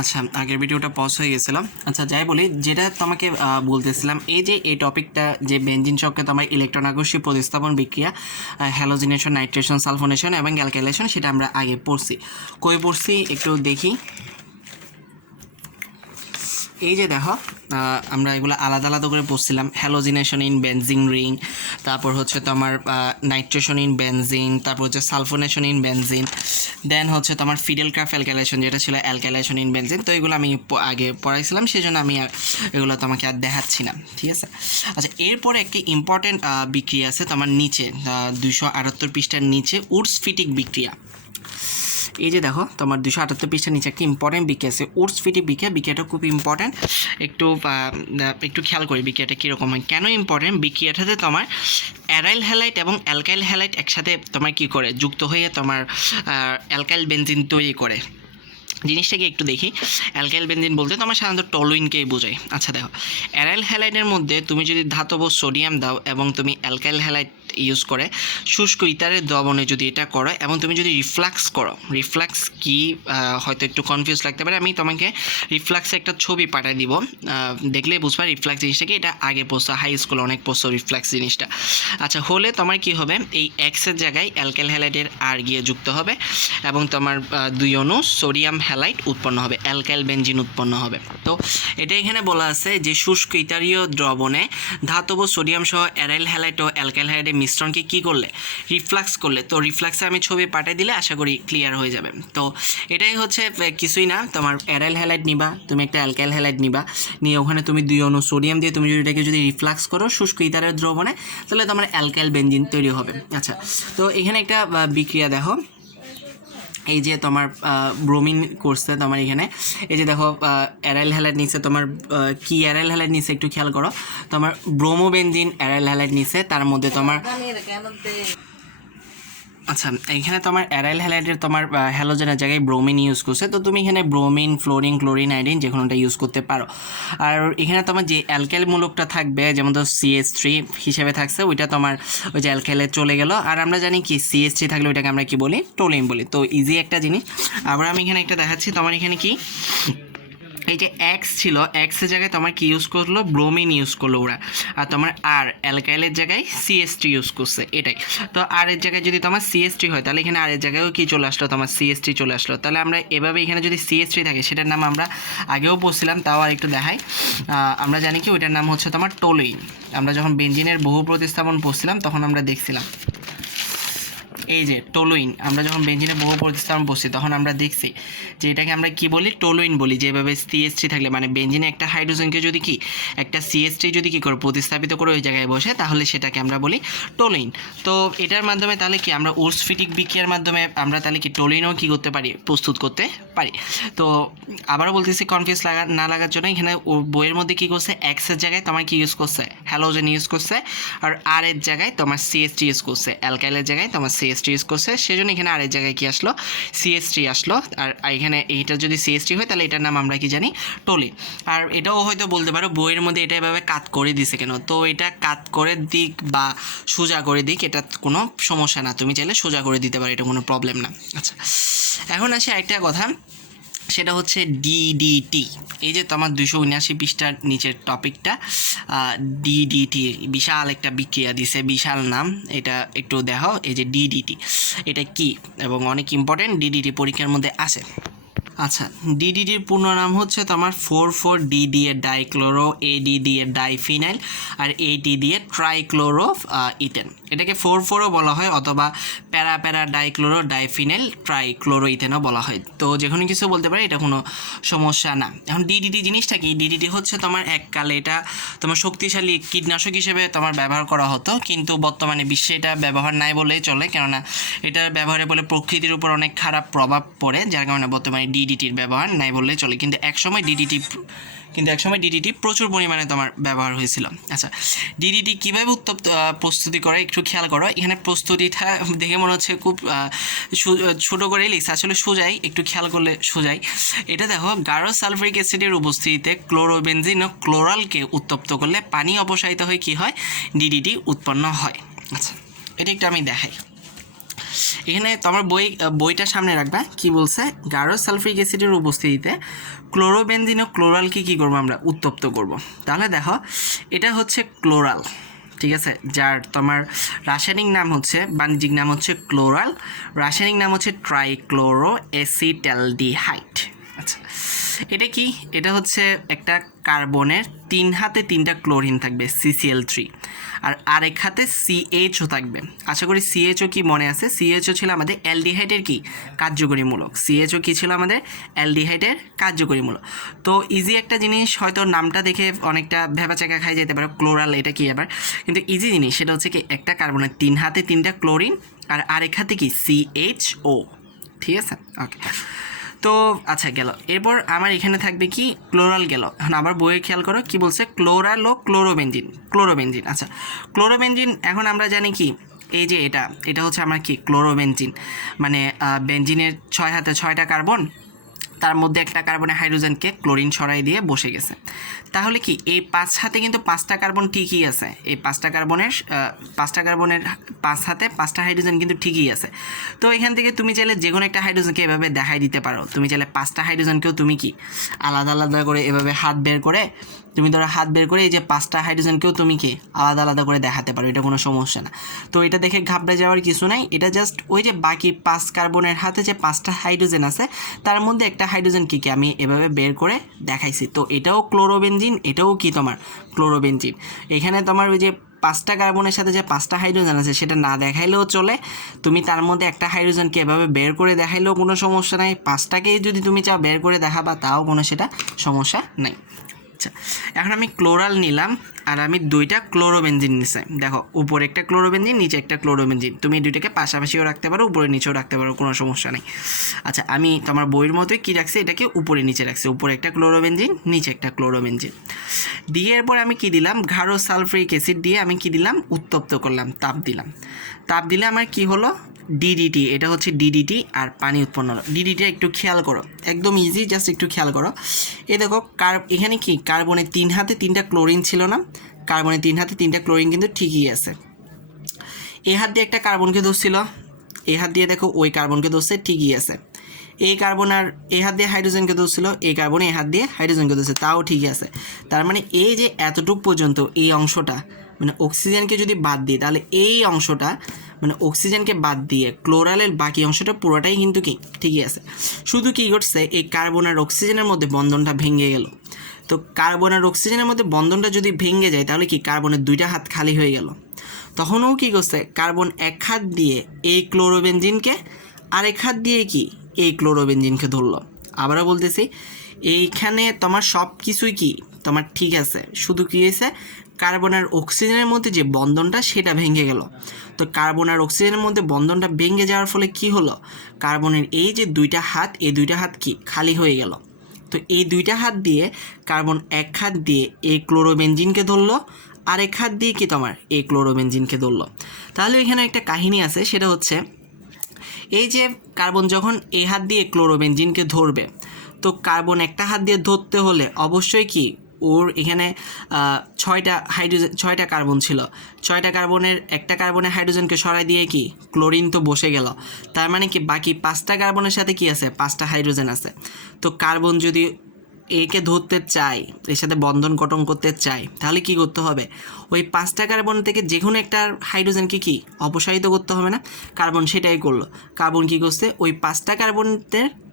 আচ্ছা, আগের ভিডিওটা পজ হয়ে গেছিল। আচ্ছা, যাই বলি, যেটা তোমাকে বলতেছিলাম, এই যে এই টপিকটা যে বেনজিন চক্রে তোমার ইলেকট্রন আকর্ষী প্রতিস্থাপন বিক্রিয়া, হ্যালোজিনেশন, নাইট্রেশন, সালফোনেশন এবং অ্যালকাইলেশন, সেটা আমরা আগে পড়ছি। কই পড়ছি একটু দেখি। এই যে দেখো, আমরা এগুলো আলাদা আলাদা করে পড়ছিলাম। হ্যালোজিনেশন ইন বেনজিন রিং, তারপর হচ্ছে তোমার নাইট্রেশন ইন বেনজিন, তারপর হচ্ছে সালফোনেশন ইন বেনজিন, দেন হচ্ছে তোমার ফিডেলক্রাফট অ্যালকাইলেশন, যেটা ছিল অ্যালকাইলেশন ইন বেনজিন। তো এগুলো আমি আগে পড়াইছিলাম, সেই জন্য আমি এগুলো তোমাকে আর দেখাচ্ছি না, ঠিক আছে। আচ্ছা, এরপরে একটি ইম্পর্টেন্ট বিক্রিয়া আছে তোমার নিচে, 278 পৃষ্ঠার নিচে, উডস ফিটিক বিক্রিয়া। এই যে দেখো, তোমার 278 পৃষ্ঠার নিচে একটা ইম্পর্টেন্ট বিক্রিয়া আছে, উডস ফিটিক বিক্রিয়া। বিক্রিয়াটা খুব ইম্পর্টেন্ট, একটু খেয়াল করি বিক্রিয়াটা কীরকম হয়। কেন ইম্পর্টেন্ট? বিক্রিয়াটাতে তোমার অ্যারাইল হ্যালাইট এবং অ্যালকাইল হ্যালাইট একসাথে তোমার কী করে যুক্ত হয়ে তোমার অ্যালকাইল বেনজিন তৈরি করে। জিনিসটাকে একটু দেখি। অ্যালকাইল বেনজিন বলতে তোমার সাধারণত টলুইনকেই বোঝায়। আচ্ছা দেখো, অ্যারাইল হ্যালাইডের মধ্যে তুমি যদি ধাতব সোডিয়াম দাও এবং তুমি অ্যালকাইল হ্যালাইড ইউজ করে শুষ্ক ইথারের দ্রবণে যদি এটা করো এবং তুমি যদি রিফ্লাক্স করো, রিফ্লাক্স কি হয়তো একটু কনফিউজ লাগতে পারে, আমি তোমাকে রিফ্লাক্সে একটা ছবি পাঠিয়ে দিব, দেখলেই বুঝবা রিফ্লাক্স জিনিসটাকে। এটা আগে পড়ছো, হাই স্কুলে অনেক পড়ছো রিফ্লাক্স জিনিসটা। আচ্ছা, হলে তোমার কি হবে, এই এক্সের জায়গায় অ্যালকাইল হ্যালাইডের আর গিয়ে যুক্ত হবে এবং তোমার 2 অণু সোডিয়াম হ্যালাইড উৎপন্ন হবে, অ্যালকাইল বেনজিন উৎপন্ন হবে। তো এটা এখানে বলা আছে যে শুষ্ক ইথারীয় দ্রবণে ধাতব সোডিয়াম সহ অ্যারাইল হ্যালাইড ও অ্যালকাইল হ্যালাইডের মিশ্রণকে কী করলে, রিফ্লাক্স করলে। তো রিফ্লাক্সে আমি ছবি পাঠিয়ে দিলে আশা করি ক্লিয়ার হয়ে যাবে। তো এটাই হচ্ছে, কিছুই না, তোমার অ্যারাইল হ্যালাইড নিবা, তুমি একটা অ্যালকাইল হ্যালাইড নিবা, নিয়ে ওখানে তুমি 2 অণু সোডিয়াম দিয়ে তুমি যদি এটাকে যদি রিফ্লাক্স করো শুষ্ক ইথারের দ্রবণে, তাহলে তোমার অ্যালকাইল বেনজিন তৈরি হবে। আচ্ছা, তো এখানে একটা বিক্রিয়া দেখো, এই যে তোমার ব্রোমিন করছে তোমার এখানে। এই যে দেখো, অ্যারাইল হ্যালাইড নিচে তোমার কি অ্যারাইল হ্যালাইড নিচে একটু খেয়াল করো, তোমার ব্রোমোবেনজিন অ্যারাইল হ্যালাইড নিচে, তার মধ্যে তোমার আচ্ছা, এখানে তোমার অ্যারাইল হ্যালাইডের তোমার হ্যালোজেনের জায়গায় ব্রোমিন ইউজ করছে। তো তুমি এখানে ব্রোমিন, ফ্লোরিন, ক্লোরিন, আয়োডিন যে কোনোটা ইউজ করতে পারো। আর এখানে তোমার যে অ্যালকাইল মূলকটা থাকবে, যেমন ধর CH3 হিসেবে থাকছে, ওইটা তোমার ওই যে অ্যালকাইলে চলে গেল। আর আমরা জানি কি CH3 থাকলে ওইটাকে আমরা কি বলি, টোলিন বলি। তো ইজি একটা জিনিস। আবার আমি এখানে একটা দেখাচ্ছি, তোমার এখানে কি এই যে এক্স ছিল, এক্সের জায়গায় তোমার কি ইউজ করলো, ব্রোমিন ইউজ করলো ওরা। আর তোমার আর অ্যালকাইলের জায়গায় CH3 ইউজ করছে, এটাই। তো আর এর জায়গায় যদি তোমার CH3 হয়, তাহলে এখানে আর এর জায়গায়ও কি চলে আসলো, তোমার CH3 চলে আসলো। তাহলে আমরা এভাবে এখানে যদি CH3 থাকে, সেটার নাম আমরা আগেও পড়ছিলাম, তাও আর একটু দেখাই। আমরা জানি কি ওইটার নাম হচ্ছে তোমার টলুইন। আমরা যখন বেনজিনের বহু প্রতিস্থাপন পড়ছিলাম তখন আমরা দেখছিলাম, এই যে টলুইন, আমরা যখন বেনজিনের বহু প্রতিস্থাপন পড়ছি তখন আমরা দেখছি যে এটাকে আমরা কি বলি, টলুইন বলি। যেভাবে CH3 থাকলে মানে বেনজিনে একটা হাইড্রোজেনকে যদি কি একটা CH3 যদি কি করে প্রতিস্থাপিত করে ওই জায়গায় বসে, তাহলে সেটাকে আমরা বলি টলুইন। তো এটার মাধ্যমে তাহলে কি আমরা উডস ফিটিক বিক্রিয়ার মাধ্যমে আমরা তাহলে কি টলুইনও কি করতে পারি, প্রস্তুত করতে পারি। তো আবারও বলতেছি কনফিউজ না লাগার জন্য, এখানে বইয়ের মধ্যে কি করছে, এক্সের জায়গায় তোমার কি ইউজ করছে, হ্যালোজেন ইউজ করছে, আর আর এর জায়গায় তোমার CH3 ইউজ করছে, অ্যালকাইলের জায়গায় তোমার CH3 ইউজ করছে, সেজন্য এখানে আর এর জায়গায় কি আসলো, CH3 আসলো। আর এখানে এইটা যদি CH3 হয়, তাহলে এটার নাম আমরা কি জানি, টলিন। আর এটাও হয়তো বলতে পারো বইয়ের মধ্যে এটা এভাবে কাট করে দিছে কেন। তো এটা কাট করে দিক বা সোজা করে দিক, এটা কোনো সমস্যা না, তুমি চাইলে সোজা করে দিতে পারো, এটা কোনো প্রবলেম না। আচ্ছা, এখন আসি আরেকটা কথা, সেটা হচ্ছে DDT। এই যে তোমার 279 পৃষ্ঠার নিচের টপিকটা, DDT বিশাল একটা বিক্রিয়া দিছে, বিশাল নাম। এটা একটু দেখো, এই যে DDT এটা কি এবং অনেক ইম্পর্টেন্ট, DDT পরীক্ষার মধ্যে আসে। আচ্ছা, DDTর পূর্ণ নাম হচ্ছে তোমার 4,4-D দিয়ে ডাইক্লোরো, AD দিয়ে ডাইফিনাইল, আর AT দিয়ে ট্রাইক্লোরো ইথেন। এটাকে 4,4ও বলা হয়, অথবা প্যারা প্যারা ডাইক্লোরো ডাইফিনাইল ট্রাইক্লোরো ইথেনও বলা হয়। তো যে কোনো কিছু বলতে পারে, এটা কোনো সমস্যা না। এখন DDT জিনিসটা কি, DDT হচ্ছে তোমার এককালে এটা তোমার শক্তিশালী কীটনাশক হিসেবে তোমার ব্যবহার করা হতো, কিন্তু বর্তমানে বিশ্বে এটা ব্যবহার নাই বললেই চলে, কেননা এটার ব্যবহারে বলে প্রকৃতির উপর অনেক খারাপ প্রভাব পড়ে, যার কারণে বর্তমানে DDTর ব্যবহার নাই বললেই চলে। কিন্তু একসময় DDT প্রচুর পরিমাণে তোমার ব্যবহার হয়েছিল। আচ্ছা, DDT কীভাবে প্রস্তুতি করে একটু খেয়াল করো। এখানে প্রস্তুতিটা দেখে মনে হচ্ছে খুব ছোটো করেই লিখছে, আসলে সোজাই, একটু খেয়াল করলে সোজাই। এটা দেখো, গাঢ় সালফারিক অ্যাসিডের উপস্থিতিতে ক্লোরোবেনজিন ও ক্লোরালকে উত্তপ্ত করলে পানি অপসারিত হয়ে কী হয়, DDT উৎপন্ন হয়। আচ্ছা, এটা একটু আমি দেখাই। এখানে তোমার বইটা সামনে রাখবা, কি বলছে, গাঢ় সালফিক অ্যাসিডের উপস্থিতিতে ক্লোরোবেনজিন ও ক্লোরালকে কী করবো আমরা, উত্তপ্ত করব। তাহলে দেখো এটা হচ্ছে ক্লোরাল, ঠিক আছে, যার তোমার রাসায়নিক নাম হচ্ছে, বাণিজ্যিক নাম হচ্ছে ক্লোরাল, রাসায়নিক নাম হচ্ছে ট্রাইক্লোরো অ্যাসিটালডিহাইড। আচ্ছা, এটা কি, এটা হচ্ছে একটা কার্বনের 3 হাতে 3টা ক্লোরিন থাকবে CCl3, আর আরেক হাতে CHO থাকবে। আশা করি CHO কি মনে আছে, CHO ছিল আমাদের অ্যালডিহাইডের কি কার্যকরী মূলক, CHO কি ছিল আমাদের অ্যালডিহাইডের কার্যকরী মূলক। তো ইজি একটা জিনিস, হয়তো নামটা দেখে অনেকটা ভেবাচাকা খাই যেতে পারে, ক্লোরাল এটা কি আবার, কিন্তু ইজি জিনিস, সেটা হচ্ছে কি একটা কার্বনের 3 হাতে 3টা ক্লোরিন আর আরেক হাতে কি CHO, ঠিক আছে, ওকে। তো আচ্ছা গেল, এরপর আমার এখানে থাকবে কি ক্লোরাল গেল। এখন আমার বইয়ে খেয়াল করো কি বলছে, ক্লোরাল ও ক্লোরোবেনজিন। আচ্ছা, ক্লোরোবেনজিন এখন আমরা জানি কি, এই যে এটা হচ্ছে আমার কি ক্লোরোবেনজিন, মানে বেনজিনের 6 হাতে 6টা কার্বন, তার মধ্যে একটা কার্বনের হাইড্রোজেনকে ক্লোরিন ছড়াই দিয়ে বসে গেছে। তাহলে কি এই 5 হাতে কিন্তু 5টা কার্বন ঠিকই আছে, এই 5টা কার্বনের 5 হাতে 5টা হাইড্রোজেন কিন্তু ঠিকই আছে। তো এখান থেকে তুমি চাইলে যে কোনো একটা হাইড্রোজেনকে এভাবে দেখাই দিতে পারো। তুমি চাইলে 5টা হাইড্রোজেনকেও তুমি কি আলাদা আলাদা করে এভাবে হাত বের করে এই যে 5টা হাইড্রোজেনকেও তুমি কি আলাদা আলাদা করে দেখাতে পারো, এটা কোনো সমস্যা না। তো এটা দেখে ঘাবড়ে যাওয়ার কিছু নাই, এটা জাস্ট ওই যে বাকি 5 কার্বনের হাতে যে 5টা হাইড্রোজেন আছে তার মধ্যে একটা হাইড্রোজেন কি আমি এভাবে বের করে দেখাইছি। তো এটাও ক্লোরোবেনজিন, এটাও কি তোমার ক্লোরোবেনজিন। এখানে তোমার ওই যে 5টা কার্বনের সাথে যে 5টা হাইড্রোজেন আছে সেটা না দেখাইলেও চলে, তুমি তার মধ্যে একটা হাইড্রোজেনকে এভাবে বের করে দেখাইলেও কোনো সমস্যা নাই, 5টাকেই যদি তুমি চাও বের করে দেখাবা তাও কোনো সেটা সমস্যা নাই। আচ্ছা, এখন আমি ক্লোরাল নিলাম আর আমি 2টা ক্লোরোবেনজিন নিছি। দেখো উপরে একটা ক্লোরোবেনজিন, নিচে একটা ক্লোরোবেনজিন, তুমি এই দুইটাকে পাশাপাশিও রাখতে পারো, উপরে নিচেও রাখতে পারো, কোনো সমস্যা নেই। আচ্ছা, আমি তোমার বইয়ের মতোই কী রাখছি, এটাকে উপরে নিচে রাখছি, উপরে একটা ক্লোরোবেনজিন, নিচে একটা ক্লোরোবেনজিন দিয়ে এরপর আমি কি দিলাম, গাঢ় সালফিউরিক অ্যাসিড দিয়ে আমি কি দিলাম, উত্তপ্ত করলাম, তাপ দিলে আমার কি হলো, ডিডিটি, এটা হচ্ছে ডিডিটি আর পানি উৎপন্ন হলো। ডিডিটি একটু খেয়াল করো, একদম ইজি, জাস্ট একটু খেয়াল করো। এই দেখো এখানে কি কার্বনের 3 হাতে 3টা ক্লোরিন ছিল না, কার্বনের 3 হাতে 3টা ক্লোরিন কিন্তু ঠিকই আছে। এই হাত দিয়ে একটা কার্বনকে ধরছিল, এই হাত দিয়ে দেখো ওই কার্বনকে ধরছে, ঠিকই আছে। এই কার্বন আর এই হাত দিয়ে হাইড্রোজেনকে ধরছিল, এই কার্বন এই হাত দিয়ে হাইড্রোজেনকে ধরছে, তাও ঠিকই আছে। তার মানে এই যে এতটুক পর্যন্ত এই অংশটা, মানে অক্সিজেনকে যদি বাদ দিই তাহলে এই অংশটা, মানে অক্সিজেনকে বাদ দিয়ে ক্লোরালের বাকি অংশটা পুরোটাই কিন্তু কি ঠিকই আছে। শুধু কি ঘটছে, এই কার্বন আর অক্সিজেনের মধ্যে বন্ধনটা ভেঙে গেল। তো কার্বন আর অক্সিজেনের মধ্যে বন্ধনটা যদি ভেঙে যায় তাহলে কি কার্বনের 2টা হাত খালি হয়ে গেল। তখনও কি করছে, কার্বন এক হাত দিয়ে এই ক্লোরোবেনজিনকে আর এক হাত দিয়ে কি এই ক্লোরোবেনজিনকে ধরলো। আবারও বলতেছি, এইখানে তোমার সব কিছুই কি তোমার ঠিক আছে, শুধু কি হয়েছে, কার্বন আর অক্সিজেনের মধ্যে যে বন্ধনটা সেটা ভেঙে গেল। তো কার্বন আর অক্সিজেনের মধ্যে বন্ধনটা ভেঙে যাওয়ার ফলে কি হলো, কার্বনের এই যে 2টা হাত, এই 2টা হাত কি খালি হয়ে গেল। তো এই 2টা হাত দিয়ে কার্বন এক হাত দিয়ে এই ক্লোরোবেনজিনকে ধরলো, আর এক হাত দিয়ে কি তোমার এই ক্লোরোবেনজিনকে ধরলো। তাহলে এখানে একটা কাহিনী আছে, সেটা হচ্ছে এই যে কার্বন যখন এই হাত দিয়ে ক্লোরোবেনজিনকে ধরবে, তো কার্বন একটা হাত দিয়ে ধরতে হলে অবশ্যই কি ওর এখানে 6টা কার্বন ছিল, 6টা কার্বনের একটা কার্বনের হাইড্রোজেনকে সরাই দিয়ে কি ক্লোরিন তো বসে গেল। তার মানে কি বাকি 5টা কার্বনের সাথে কি আছে, 5টা হাইড্রোজেন আছে। তো কার্বন যদি একে ধরতে চাই, এর সাথে বন্ধন গঠন করতে চাই, তাহলে কি করতে হবে, ওই 5টা কার্বন থেকে যে কোনো একটা হাইড্রোজেনকে কি অপসারিত করতে হবে না। কার্বন সেটাই করলো, কার্বন কি করছে, ওই 5টা কার্বনের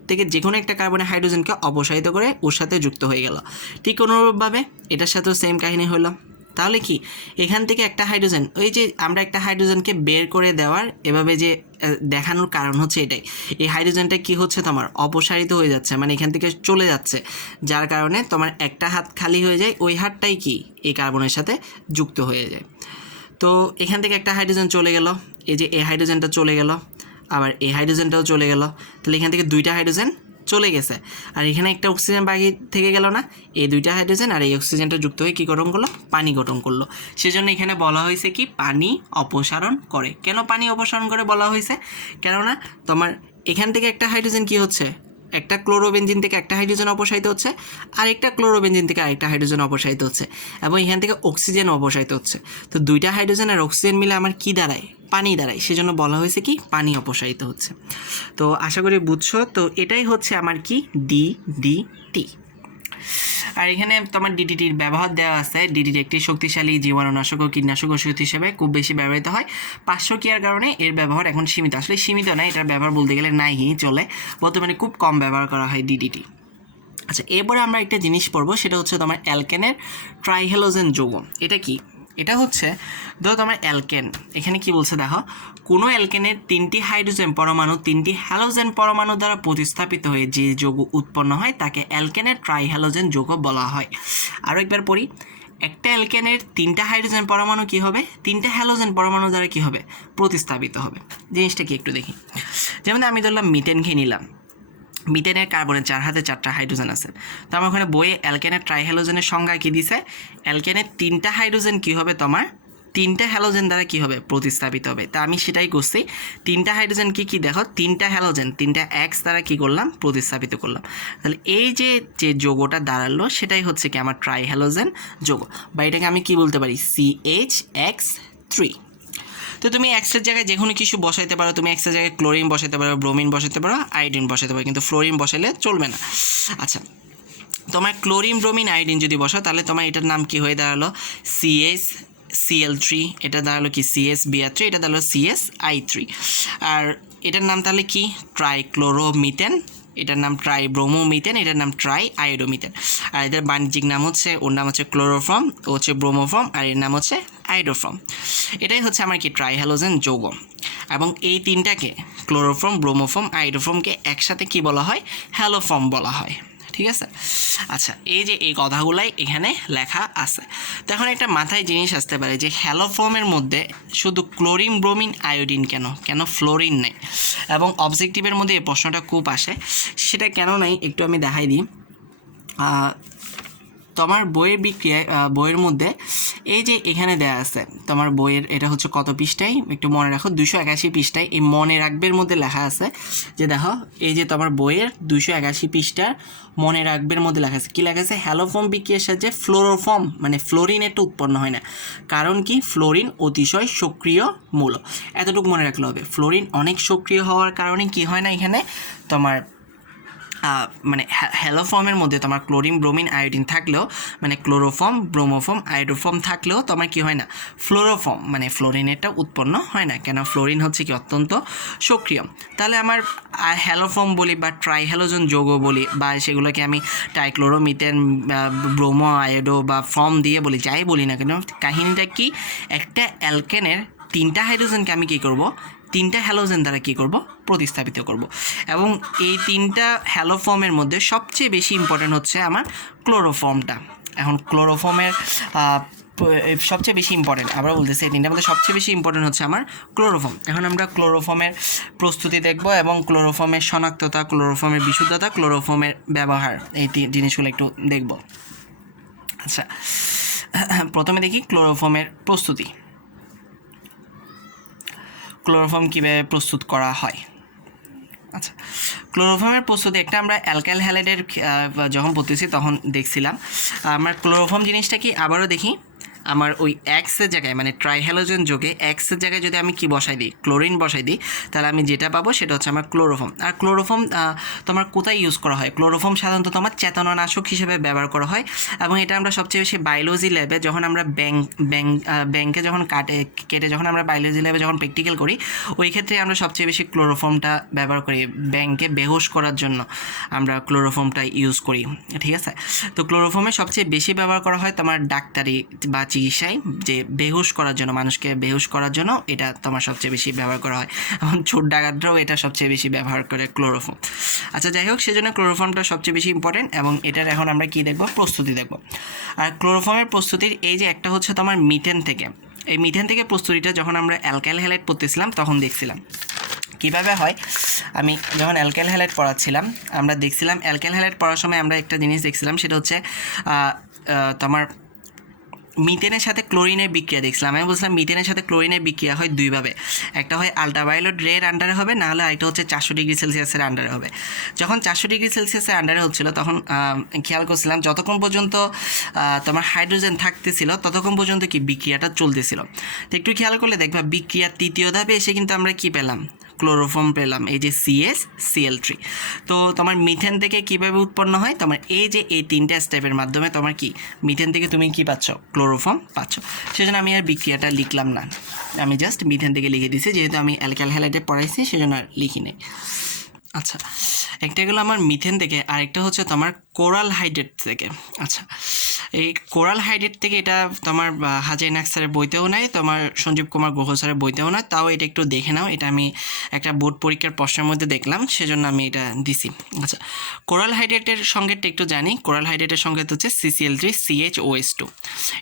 থেকে যে কোনো একটা কার্বনের হাইড্রোজেনকে অপসারিত করে ওর সাথে যুক্ত হয়ে গেল। ঠিক অনুরূপভাবে এটার সাথেও সেম কাহিনী হলো। তাহলে কি এখান থেকে একটা হাইড্রোজেন, ওই যে আমরা একটা হাইড্রোজেনকে বের করে দেওয়ার এভাবে যে দেখানোর কারণ হচ্ছে এটাই, এই হাইড্রোজেনটা কি হচ্ছে তোমার অপসারিত হয়ে যাচ্ছে, মানে এখান থেকে চলে যাচ্ছে, যার কারণে তোমার একটা হাত খালি হয়ে যায়, ওই হাতটাই কি এই কার্বনের সাথে যুক্ত হয়ে যায়। তো এখান থেকে একটা হাইড্রোজেন চলে গেল, এই যে এই হাইড্রোজেনটা চলে গেল, আবার এই হাইড্রোজেনটাও চলে গেল, তাহলে এখান থেকে 2টা হাইড্রোজেন চলে গেছে, আর এখানে একটা অক্সিজেন বাকি থেকে গেল না, এই 2টা হাইড্রোজেন আর এই অক্সিজেনটা যুক্ত হয়ে কী গঠন করলো, পানি গঠন করলো। সেজন্য এখানে বলা হয়েছে কি পানি অপসারণ করে। কেন পানি অপসারণ করে বলা হয়েছে, কেননা তোমার এখান থেকে একটা হাইড্রোজেন কি হচ্ছে, একটা ক্লোরোবেনজিন থেকে একটা হাইড্রোজেন অপসারিত হচ্ছে, আর একটা ক্লোরোবেনজিন থেকে আরেকটা হাইড্রোজেন অপসারিত হচ্ছে, এবং এখান থেকে অক্সিজেন অপসারিত হচ্ছে। তো 2টা হাইড্রোজেন আর অক্সিজেন মিলে আমার কি দাঁড়ায়, পানি দাঁড়ায়, সেজন্য বলা হয়েছে কি পানি অপসারিত হচ্ছে। তো আশা করি বুঝছো। তো এটাই হচ্ছে আমার কি ডিডিটি। আর এখানে তোমার ডিডিটির ব্যবহার দেওয়া আছে। ডিডিটি একটি শক্তিশালী জীবাণুনাশক ও কীটনাশক ওষুধ হিসেবে খুব বেশি ব্যবহৃত হয়। পার্শ্বক্রিয়ার কারণে এর ব্যবহার এখন সীমিত, আসলে সীমিত নয়, এটার ব্যবহার বলতে গেলে নাই চলে, বর্তমানে খুব কম ব্যবহার করা হয় ডিডিটি। আচ্ছা, এরপরে আমরা একটা জিনিস পড়বো, সেটা হচ্ছে তোমার অ্যালকেনের ট্রাইহ্যালোজেন যৌগ। এটা কি? এটা হচ্ছে ধরো তোমার অ্যালকেন, এখানে কি বলছে দেখো, কোনো অ্যালকেনের 3টি হাইড্রোজেন পরমাণু 3টি হ্যালোজেন পরমাণু দ্বারা প্রতিস্থাপিত হয়ে যে যৌগ উৎপন্ন হয় তাকে অ্যালকেনের ট্রাইহ্যালোজেন যৌগ বলা হয়। আরও একবার পড়ি, একটা অ্যালকেনের 3টা হাইড্রোজেন পরমাণু কি হবে, 3টা হ্যালোজেন পরমাণু দ্বারা কি হবে, প্রতিস্থাপিত হবে। জিনিসটা কি একটু দেখি। যেমন আমি ধরলাম মিথেনকে নিলাম, মিথেনের কার্বনের 4 হাতে 4টা হাইড্রোজেন আছে। তো আমার ওখানে বইয়ে অ্যালকেনের ট্রাইহ্যালোজেনের সংজ্ঞা কি দিছে, অ্যালকেনের 3টা হাইড্রোজেন কি হবে, তোমার 3টা হ্যালোজেন দ্বারা কি হবে, প্রতিস্থাপিত হবে। তা আমি সেটাই করছি, 3টা হাইড্রোজেন কি কি দেখো, 3টা হ্যালোজেন 3টা এক্স দ্বারা কি করলাম, প্রতিস্থাপিত করলাম। তাহলে এই যে যে যৌগটা দাঁড়ালো সেটাই হচ্ছে কি আমার ট্রাইহ্যালোজেন যৌগ, বা এটাকে আমি কি বলতে পারি, CH3। তো তুমি এক্সের জায়গায় যে কোনো কিছু বসাইতে পারো, তুমি এক্সের জায়গায় ক্লোরিন বসাইতে পারো, ব্রোমিন বসাইতে পারো, আয়োডিন বসাইতে পারো, কিন্তু ফ্লোরিন বসাইলে চলবে না। আচ্ছা, তোমার ক্লোরিন ব্রোমিন আয়োডিন যদি বসাও তাহলে তোমার এটার নাম কি হয়ে দাঁড়ালো, CH Cl3, এটা দাঁড়ালো কি CSBr3, এটা দাঁড়ালো CSI3। আর এটার নাম তাহলে কি, ট্রাইক্লোরোমিথেন, এটার নাম ট্রাইব্রোমোমিথেন, এটার নাম ট্রাইআয়োডোমিথেন। আর এদের বাণিজ্যিক নাম হচ্ছে, ওর নাম হচ্ছে ক্লোরোফর্ম, ও হচ্ছে ব্রোমোফর্ম, আর এর নাম হচ্ছে আয়োডোফর্ম। এটাই হচ্ছে আমার কি ট্রাইহ্যালোজেন যৌগ। এবং এই তিনটাকে ক্লোরোফর্ম, ব্রোমোফর্ম, আয়োডোফর্মকে একসাথে কি বলা হয়, হ্যালোফর্ম বলা হয়। ঠিক আছে। আচ্ছা, এই যে এই কথাগুলাই এখানে লেখা আছে। তো এখন একটা মাথায় জিনিস আসতে পারে যে হ্যালোফর্মের মধ্যে শুধু ক্লোরিন ব্রোমিন আয়োডিন কেন ফ্লোরিন নেই, এবং অবজেক্টিভের মধ্যে এই প্রশ্নটা খুব আসে, সেটা কেন নাই একটু আমি দেখাই দিই। তোমার বইয়ের বিক্রিয়ায় বইয়ের মধ্যে এই যে এখানে দেয়া আছে, তোমার বইয়ের এটা হচ্ছে কত পৃষ্ঠায় একটু মনে রাখো, 281 পৃষ্ঠায়, এই মনে রাখবের মধ্যে লেখা আছে যে দেখো, এই যে তোমার বইয়ের 281 পৃষ্ঠার মনে রাখবের মধ্যে লেখা আছে, কী লেখা আছে, হ্যালোফর্ম বিক্রিয়ার সাহায্যে ফ্লোরোফর্ম মানে ফ্লোরিন একটা উৎপন্ন হয় না, কারণ কি ফ্লোরিন অতিশয় সক্রিয় মূল। এতটুকু মনে রাখলে হবে, ফ্লোরিন অনেক সক্রিয় হওয়ার কারণে কি হয় না এখানে তোমার মানে হ্যালোফর্মের মধ্যে তোমার ক্লোরিন ব্রোমিন আয়োডিন থাকলেও, মানে ক্লোরোফর্ম ব্রোমোফর্ম আয়োডোফর্ম থাকলেও তোমার কি হয় না, ফ্লোরোফর্ম মানে ফ্লোরিনেরটা উৎপন্ন হয় না। কেন, ফ্লোরিন হচ্ছে কি অত্যন্ত সক্রিয়। তাহলে আমার হ্যালোফর্ম বলি বা ট্রাইহ্যালোজেন যৌগ বলি, বা সেগুলোকে আমি ট্রাইক্লোরোমিথেন, ব্রোমো আয়োডো বা ফর্ম দিয়ে বলি, যাই বলি না কেন, কাহিনীটা কি, একটা অ্যালকেনের 3টা হাইড্রোজেনকে আমি কী করব, 3টা হ্যালোজেন দ্বারা কী করব, প্রতিস্থাপিত করব। এবং এই 3টা হ্যালোফর্মের মধ্যে সবচেয়ে বেশি ইম্পর্টেন্ট হচ্ছে আমার ক্লোরোফর্মটা। এখন ক্লোরোফর্মের সবচেয়ে বেশি ইম্পর্টেন্ট, আবার বলতেছি, এই 3টার মধ্যে সবচেয়ে বেশি ইম্পর্টেন্ট হচ্ছে আমার ক্লোরোফর্ম। এখন আমরা ক্লোরোফর্মের প্রস্তুতি দেখব, এবং ক্লোরোফর্মের শনাক্ততা, ক্লোরোফর্মের বিশুদ্ধতা, ক্লোরোফর্মের ব্যবহার, এই জিনিসগুলো একটু দেখব। আচ্ছা, প্রথমে দেখি ক্লোরোফর্মের প্রস্তুতি। ক্লোরোফর্ম কীভাবে প্রস্তুত করা হয়। আচ্ছা, ক্লোরোফর্মের প্রস্তুতি একটা আমরা অ্যালকাইল হ্যালাইডের যখন পড়তেছি তখন দেখছিলাম। আমার ক্লোরোফর্ম জিনিসটা কি আবারও দেখি, আমার ওই এক্সের জায়গায় মানে ট্রাইহ্যালোজেন যোগে এক্সের জায়গায় যদি আমি কি বসাই দিই, ক্লোরিন বসাই দিই, তাহলে আমি যেটা পাবো সেটা হচ্ছে আমার ক্লোরোফর্ম। আর ক্লোরোফর্ম তোমার কোথায় ইউজ করা হয়, ক্লোরোফর্ম সাধারণত তোমার চেতনানাশক হিসেবে ব্যবহার করা হয়, এবং এটা আমরা সবচেয়ে বেশি বায়োলজি ল্যাবে যখন আমরা ব্যাংকে যখন কেটে যখন আমরা বায়োলজি ল্যাবে যখন প্র্যাকটিক্যাল করি, ওই ক্ষেত্রে আমরা সবচেয়ে বেশি ক্লোরোফর্মটা ব্যবহার করি, ব্যাংকে বেহুশ করার জন্য আমরা ক্লোরোফর্মটা ইউজ করি। ঠিক আছে। তো ক্লোরোফর্মে সবচেয়ে বেশি ব্যবহার করা হয় তোমার ডাক্তারি বা চিকিৎসায়, যে বেহুশ করার জন্য, মানুষকে বেহুশ করার জন্য এটা তোমার সবচেয়ে বেশি ব্যবহার করা হয়, এবং চোর ডাকাতরাও এটা সবচেয়ে বেশি ব্যবহার করে ক্লোরোফর্ম। আচ্ছা, যাই হোক, সেজন্য ক্লোরোফর্মটা সবচেয়ে বেশি ইম্পর্টেন্ট, এবং এটার এখন আমরা কী দেখব, প্রস্তুতি দেখব। আর ক্লোরোফর্মের প্রস্তুতির এই যে একটা হচ্ছে তোমার মিথেন থেকে, এই মিথেন থেকে প্রস্তুতিটা যখন আমরা অ্যালকাইল হ্যালাইড পড়তেছিলাম তখন দেখছিলাম কীভাবে হয়। আমি যখন অ্যালকাইল হ্যালাইড পড়াচ্ছিলাম আমরা দেখছিলাম, অ্যালকাইল হ্যালাইড পড়ার সময় আমরা একটা জিনিস দেখছিলাম, সেটা হচ্ছে তোমার মিথেনের সাথে ক্লোরিনের বিক্রিয়া দেখছিলাম, আমি বলছিলাম মিথেনের সাথে ক্লোরিনের বিক্রিয়া হয় দুইভাবে, একটা হয় আল্ট্রাভায়োলেট রের আন্ডারে হবে, না হলে আরেকটা হচ্ছে 400 ডিগ্রি সেলসিয়াসের আন্ডারে হবে। যখন 400 ডিগ্রি সেলসিয়াসের আন্ডারে হচ্ছিল তখন খেয়াল করছিলাম যতক্ষণ পর্যন্ত তোমার হাইড্রোজেন থাকতেছিল ততক্ষণ পর্যন্ত কি বিক্রিয়াটা চলতেছিল। তো একটু খেয়াল করলে দেখবা বিক্রিয়ার তৃতীয় ধাপে এসে কিন্তু আমরা কি পেলাম, ক্লোরোফর্ম পেলাম, এই যে CH Cl3। তো তোমার মিথেন থেকে কিভাবে উৎপন্ন হয়, তোমার এই যে এই তিনটা স্টেপের মাধ্যমে তোমার কি মিথেন থেকে তুমি কি পাচ্ছ, ক্লোরোফর্ম পাচ্ছ। সেজন্য আমি আর বিক্রিয়াটা লিখলাম না, আমি জাস্ট মিথেন থেকে লিখে দিয়েছি, যেহেতু আমি অ্যালকাইল হ্যালাইডে পড়াইছি সেজন্য আর লিখি নেই। আচ্ছা, একটা গেলো আমার মিথেন থেকে, আরেকটা হচ্ছে তোমার কোরাল হাইড্রেট থেকে। আচ্ছা, এই কোরাল হাইড্রেট থেকে এটা তোমার হাজাই নাক স্যারের বইতেও নাই, তোমার সঞ্জীব কুমার গুহ স্যারের বইতেও নয়, তাও এটা একটু দেখে নাও, এটা আমি একটা বোর্ড পরীক্ষার প্রশ্নের মধ্যে দেখলাম সেজন্য আমি এটা দিছি। আচ্ছা, কোরাল হাইড্রেটের সংকেতটা একটু জানি, কোরাল হাইড্রেটের সংকেত হচ্ছে CCl3CHOS2।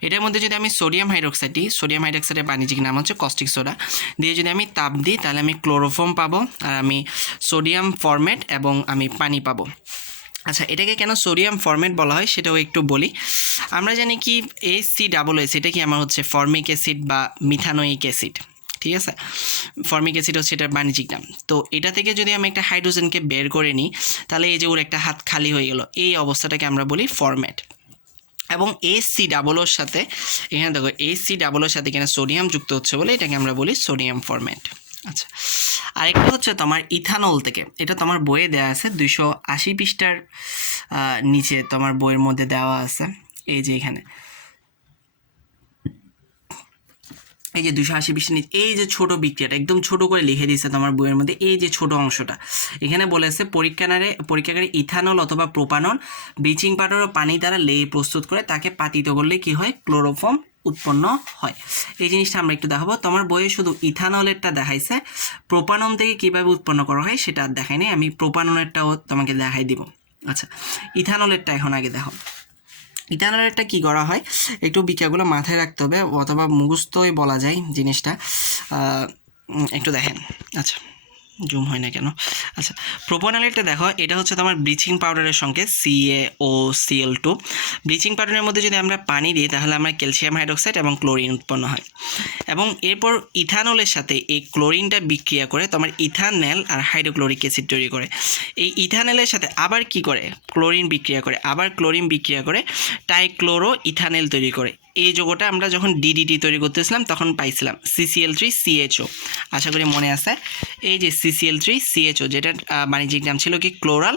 এটার মধ্যে যদি আমি সোডিয়াম হাইড্রোক্সাইড দিই, সোডিয়াম হাইড্রোক্সাইডের বাণিজ্যিক নাম হচ্ছে কস্টিক সোডা, দিয়ে যদি আমি তাপ দিই তাহলে আমি ক্লোরোফর্ম পাবো, আর আমি সোডিয়াম ফরমেট এবং আমি পানি পাবো। আচ্ছা, এটাকে কেন সোডিয়াম ফরমেট বলা হয় সেটাও একটু বলি। আমরা জানি কি HCOOH, এটা কি আমার হচ্ছে ফর্মিক অ্যাসিড বা মিথানোয়িক অ্যাসিড, ঠিক আছে। ফর্মিক অ্যাসিড হচ্ছে এটার বাণিজ্যিক নাম। তো এটা থেকে যদি আমি একটা হাইড্রোজেনকে বের করে নিই তাহলে এই যে ওর একটা হাত খালি হয়ে গেল, এই অবস্থাটাকে আমরা বলি ফরম্যাট। এবং HCOOHর সাথে, এখানে দেখো HCOOHর সাথে এখানে সোডিয়াম যুক্ত হচ্ছে বলে এটাকে আমরা বলি সোডিয়াম ফরম্যাট। আচ্ছা, আরেকটা হচ্ছে তোমার ইথানল থেকে, এটা তোমার বইয়ে দেওয়া আছে 280 পৃষ্ঠার নিচে তোমার বইয়ের মধ্যে দেওয়া আছে, এই যে এখানে এই যে 280 পৃষ্ঠার নিচে এই যে ছোট বিক্রিয়াটা একদম ছোট করে লিখে দিয়েছে তোমার বইয়ের মধ্যে, এই যে ছোট অংশটা এখানে বলেছে পরীক্ষাগারে ইথানল অথবা প্রোপানল ব্লিচিং পাউডার ও পানি দ্বারা লেয়ে প্রস্তুত করে তাকে পাতিত করলে কি হয়, ক্লোরোফর্ম উৎপন্ন হয়। এই জিনিসটা আমরা একটু দেখাবো। তোমার বইয়ে শুধু ইথানলেরটা দেখাইছে, প্রোপানল থেকে কিভাবে উৎপন্ন করা হয় সেটা আর দেখাই নাই, আমি প্রোপানলেরটাও তোমাকে দেখাই দিব। আচ্ছা, ইথানলেরটা এখন আগে দেখো। ইথানলেরটা কী করা হয়, একটু বিক্রিয়াগুলো মাথায় রাখতে হবে অথবা মুখস্থই বলা যায় জিনিসটা, একটু দেখেন। আচ্ছা, জুম হয় না কেন। আচ্ছা, প্রোপানলেরটা দেখো, এটা হচ্ছে তোমার ব্লিচিং পাউডারের সঙ্গে CaOCl2। ব্লিচিং পাউডারের মধ্যে যদি আমরা পানি দিই তাহলে আমরা ক্যালসিয়াম হাইড্রোক্সাইড এবং ক্লোরিন উৎপন্ন হয়, এবং এরপর ইথানলের সাথে এই ক্লোরিনটা বিক্রিয়া করে তোমার ইথানল আর হাইড্রোক্লোরিক অ্যাসিড তৈরি করে। এই ইথানলের সাথে আবার কি করে, ক্লোরিন বিক্রিয়া করে, আবার ক্লোরিন বিক্রিয়া করে টাইক্লোরো ইথানল তৈরি করে। এই যৌগটা আমরা যখন DDT তৈরি করতেছিলাম তখন পাইছিলাম CCl3CHO, আশা করি মনে আছে। এই যে CCl3CHO, যেটার বাণিজ্যিক নাম ছিল কি ক্লোরাল,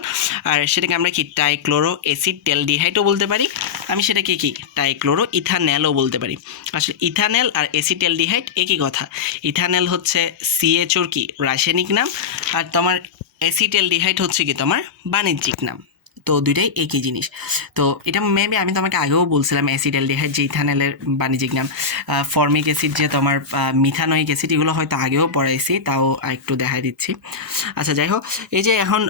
আর সেটাকে আমরা কি টাইক্লোরো অ্যাসিটেলডিহাইডও বলতে পারি, আমি সেটাকে কি টাইক্লোরো ইথানলও বলতে পারি। আসলে ইথানল আর অ্যাসিটেলডিহাইড একই কথা, ইথানল হচ্ছে CHOর কি রাসায়নিক নাম, আর তোমার অ্যাসিটেলডিহাইড হচ্ছে কি তোমার বাণিজ্যিক নাম। তো দুইটাই একই জিনিস। তো এটা মেবি আমি তোমাকে আগেও বলছিলাম, অ্যাসিটালডিহাইড যে ইথানলের বাণিজ্যিক নাম, ফর্মিক অ্যাসিড যে তোমার মিথানোয়িক অ্যাসিড, এগুলো হয়তো আগেও পড়াইছি, তাও একটু দেখাই দিচ্ছি। আচ্ছা, যাই হোক, এই যে এখন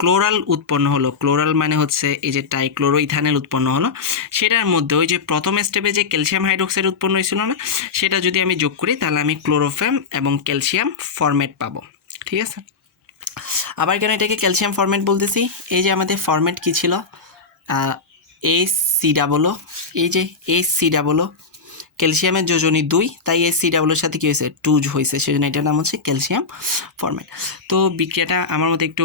ক্লোরাল উৎপন্ন হলো, ক্লোরাল মানে হচ্ছে এই যে টাইক্লোরো ইথানল উৎপন্ন হলো, সেটার মধ্যে ওই যে প্রথম স্টেপে যে ক্যালসিয়াম হাইড্রোক্সাইড উৎপন্ন হয়েছিল না, সেটা যদি আমি যোগ করি তাহলে আমি ক্লোরোফর্ম এবং ক্যালসিয়াম ফরম্যাট পাবো, ঠিক আছে। আবার কেন এটাকে ক্যালসিয়াম ফরম্যাট বলতেছি, এই যে আমাদের ফরম্যাট কী ছিল, HCOO, এই যে HCOO, ক্যালসিয়ামের যোজনী 2, তাই HCOOর সাথে কী হয়েছে, 2 হয়েছে, সেজন্য এটার নাম হচ্ছে ক্যালসিয়াম ফরম্যাট। তো বিক্রিয়াটা আমার মতো একটু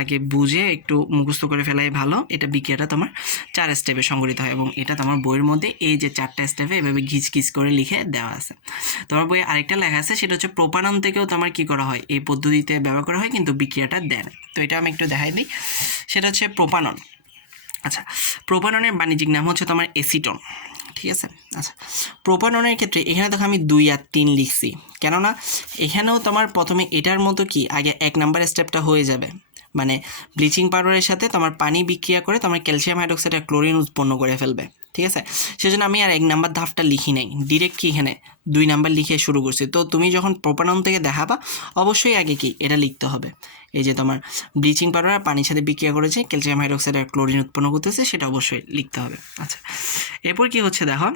আগে বুঝে একটু মুখস্থ করে ফেলাই ভালো। এটা বিক্রিয়াটা তোমার 4 স্টেপে সংগঠিত হয়, এবং এটা তোমার বইয়ের মধ্যে এই যে 4টা স্টেপে এভাবে ঘিচ করে লিখে দেওয়া আছে। তোমার বইয়ে আরেকটা লেখা আছে, সেটা হচ্ছে প্রোপানন থেকেও তোমার কী করা হয়, এই পদ্ধতিতে ব্যবহার করা হয়, কিন্তু বিক্রিয়াটা দেয়। তো এটা আমি একটু দেখাই দিই, সেটা হচ্ছে প্রোপানন। আচ্ছা, প্রোপাননের বাণিজ্যিক নাম হচ্ছে তোমার অ্যাসিটন, ঠিক আছে। আচ্ছা, প্রোপাননের ক্ষেত্রে এখানে দেখো আমি 2 আর 3 লিখছি, কেননা এখানেও তোমার প্রথমে এটার মতো কি আগে 1 নাম্বার স্টেপটা হয়ে যাবে, মানে ব্লিচিং পাউডারের সাথে তোমার পানি বিক্রিয়া করে তোমার ক্যালসিয়াম হাইড্রোক্সাইড আর ক্লোরিন উৎপন্ন করে ফেলবে, ঠিক আছে। সেজন্য আমি আর 1 নাম্বার ধাপটা লিখি নাই, ডিরেক্ট কি এখানে 2 নাম্বার লিখে শুরু করছি। তো তুমি যখন প্রোপানন থেকে দেখাবা অবশ্যই আগে কি এটা লিখতে হবে, এই যে তোমার ব্লিচিং পাউডার আর পানির সাথে বিক্রিয়া করেছে, ক্যালসিয়াম হাইড্রোক্সাইড আর ক্লোরিন উৎপন্ন করতেছে, সেটা অবশ্যই লিখতে হবে। আচ্ছা, এরপর কি হচ্ছে দেখো,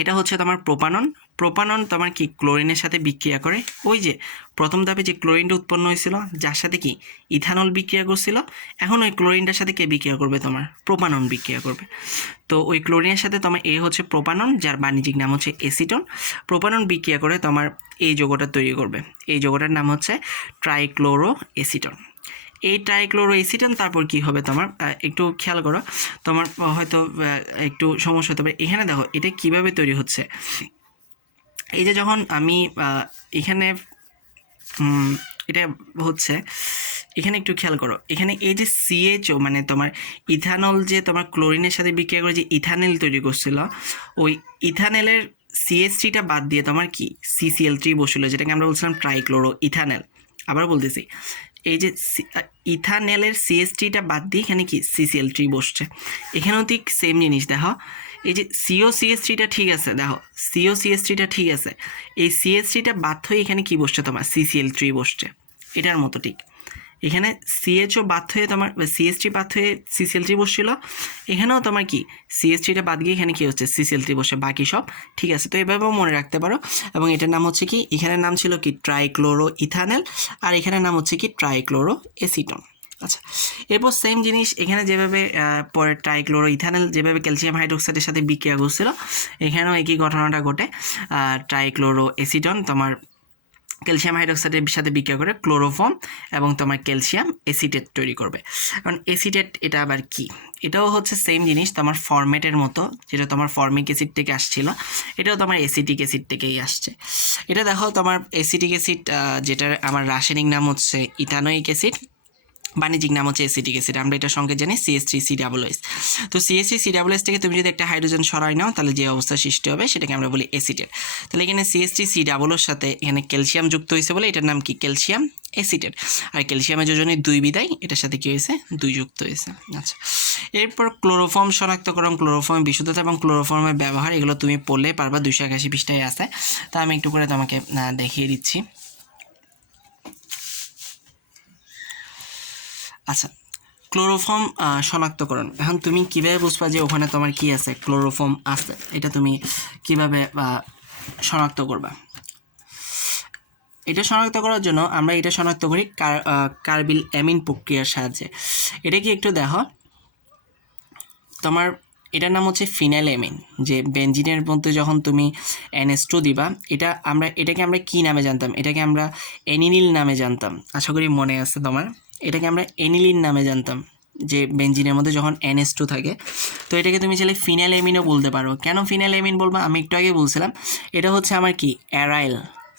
এটা হচ্ছে তোমার প্রোপানন। প্রোপানন তোমার কি ক্লোরিনের সাথে বিক্রিয়া করে, ওই যে প্রথম ধাপে যে ক্লোরিনটা উৎপন্ন হয়েছিল যার সাথে কি ইথানল বিক্রিয়া করছিল, এখন ওই ক্লোরিনটার সাথে কে বিক্রিয়া করবে, তোমার প্রোপানন বিক্রিয়া করবে। তো ওই ক্লোরিনের সাথে তোমার এ হচ্ছে প্রোপানন, যার বাণিজ্যিক নাম হচ্ছে এসিটন। প্রোপানন বিক্রিয়া করে তোমার এই যৌগটা তৈরি করবে, এই যৌগটার নাম হচ্ছে ট্রাইক্লোরো এসিটন। এই ট্রাইক্লোরো এসিটন তারপর কি হবে তোমার, একটু খেয়াল করো, তোমার হয়তো একটু সমস্যা হতে পারে। এখানে দেখো এটা কিভাবে তৈরি হচ্ছে। এই যে যখন আমি এখানে এটা হচ্ছে, এখানে একটু খেয়াল করো, এখানে এই যে সিএইচও মানে তোমার ইথানল যে তোমার ক্লোরিনের সাথে বিক্রিয়া করে যে ইথানল তৈরি করছিল, ওই ইথানলের CH3টা বাদ দিয়ে তোমার কি CCl3 বসছিল, যেটাকে আমরা বলছিলাম ট্রাইক্লোরো ইথানল। আবার বলতেছি, এই যে ইথানলের CH3টা বাদ দিয়ে এখানে কি CCl3 বসছে। এখানেও ঠিক সেম জিনিস দেখো, এই যে COCH3টা ঠিক আছে, দেখো COCH3টা ঠিক আছে, এই CH3টা বাদ হয়ে এখানে কি বসছে তোমার CCl3 বসছে। এটার মতো ঠিক এখানে CHO বাদ হয়ে তোমার CH3 বাদ হয়ে CCl3 বসছিল, এখানেও তোমার কি CH3টা বাদ গিয়ে এখানে কি হচ্ছে CCl3 বসে, বাকি সব ঠিক আছে। তো এভাবেও মনে রাখতে পারো। এবং এটার নাম হচ্ছে কি, এখানের নাম ছিল কি ট্রাইক্লোরো ইথানল, আর এখানের নাম হচ্ছে কি ট্রাইক্লোরো এসিটন। আচ্ছা, এরপর সেম জিনিস এখানে যেভাবে পরে ট্রাইক্লোরো ইথানল যেভাবে ক্যালসিয়াম হাইড্রোক্সাইডের সাথে বিক্রিয়া করছিল, এখানেও একই ঘটনাটা ঘটে। ট্রাইক্লোরো এসিটন তোমার ক্যালসিয়াম হাইড্রোক্সাইডের সাথে বিক্রিয়া করে ক্লোরোফর্ম এবং তোমার ক্যালসিয়াম এসিটেট তৈরি করবে। কারণ এসিটেট এটা আবার কি, এটাও হচ্ছে সেম জিনিস তোমার ফরম্যাটের মতো, যেটা তোমার ফর্মিক অ্যাসিড থেকে আসছিল, এটাও তোমার এসিটিক অ্যাসিড থেকেই আসছে। এটা দেখো তোমার এসিটিক অ্যাসিড, যেটার আমার রাসায়নিক নাম হচ্ছে ইথানোয়িক অ্যাসিড, বাণিজ্যিক নাম হচ্ছে এসিটিক অ্যাসিড, আমরা এটা সঙ্গে জানি CH3COOH। তো CH3COOH থেকে তুমি যদি একটা হাইড্রোজেন সরাই নাও, তাহলে যে অবস্থা সৃষ্টি হবে সেটাকে আমরা বলি এসিটেট। তাহলে এখানে CH3COOH সাথে এখানে ক্যালসিয়াম যুক্ত হয়েছে বলে এটার নাম কি ক্যালসিয়াম এসিটেট। আর ক্যালসিয়ামের যোজনে 2 বিদায়, এটার সাথে কি হয়েছে 2 যুক্ত হয়েছে। আচ্ছা, এরপর ক্লোরোফর্ম শনাক্তকরণ, ক্লোরোফর্মের বিশুদ্ধতা এবং ক্লোরোফর্মের ব্যবহার, এগুলো তুমি পড়লে পারবা, 281 পৃষ্ঠায় আছে। তা আমি একটু করে তোমাকে দেখিয়ে দিচ্ছি। আচ্ছা, ক্লোরোফর্ম শনাক্তকরণ, এখন তুমি কীভাবে বুঝবা যে ওখানে তোমার কি আছে, ক্লোরোফর্ম আছে, এটা তুমি কিভাবে শনাক্ত করবা। এটা শনাক্ত করার জন্য আমরা এটা শনাক্ত করি কার্বিল অ্যামিন প্রক্রিয়ার সাহায্যে। এটা কি একটু দেখো, তোমার এটার নাম হচ্ছে ফিনাইল অ্যামিন। যে বেনজিনের মধ্যে যখন তুমি NH2 দিবা, এটাকে আমরা কি নামে জানতাম, এটাকে আমরা অ্যানিলিন নামে জানতাম, আশা করি মনে আছে তোমার। এটাকে আমরা অ্যানিলিন নামে জানতাম, যে বেনজিনের মধ্যে যখন NH2 থাকে। তো এটাকে তুমি চাইলে ফিনাইল অ্যামিনও বলতে পারো। কেন ফিনাইল অ্যামিন বলবা, আমি একটু আগে বলছিলাম, এটা হচ্ছে আমার কি অ্যারাইল,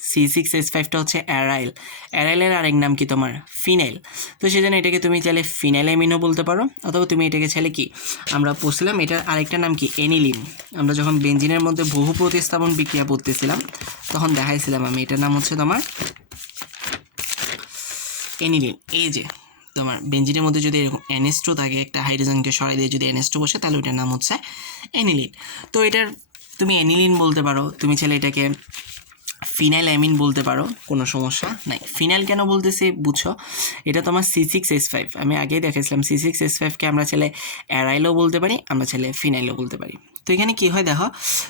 C6H5টা হচ্ছে অ্যারাইল, অ্যারাইলের আরেক নাম কি তোমার ফিনাইল। তো সেজন্য এটাকে তুমি চাইলে ফিনাইল অ্যামিনও বলতে পারো, অথবা তুমি এটাকে চাইলে কি, আমরা পড়ছিলাম এটার আরেকটা নাম কি এনিলিন। আমরা যখন বেনজিনের মধ্যে বহু প্রতিস্থাপন বিক্রিয়া পড়তেছিলাম তখন দেখাইছিলাম আমি, এটার নাম হচ্ছে তোমার এনিলিন। এই যে তোমার বেনজিনের মধ্যে যদি এরকম NH2 থাকে, একটা হাইড্রোজেনকে সরাই দিয়ে যদি NH2 বসে, তাহলে ওটার নাম হচ্ছে অ্যানিলিন। তো এটার তুমি অ্যানিলিন বলতে পারো, তুমি চাইলে এটাকে ফিনাইল অ্যামিন বলতে পারো, কোনো সমস্যা নাই। ফিনাইল কেন বলতেছি বুঝছো, এটা তোমার C6H5, আমি আগেই দেখাইছিলাম C6H5কে আমরা চাইলে অ্যারাইলও বলতে পারি, আমরা চাইলে ফিনাইলও বলতে পারি। তো এখানে কী হয় দেখো,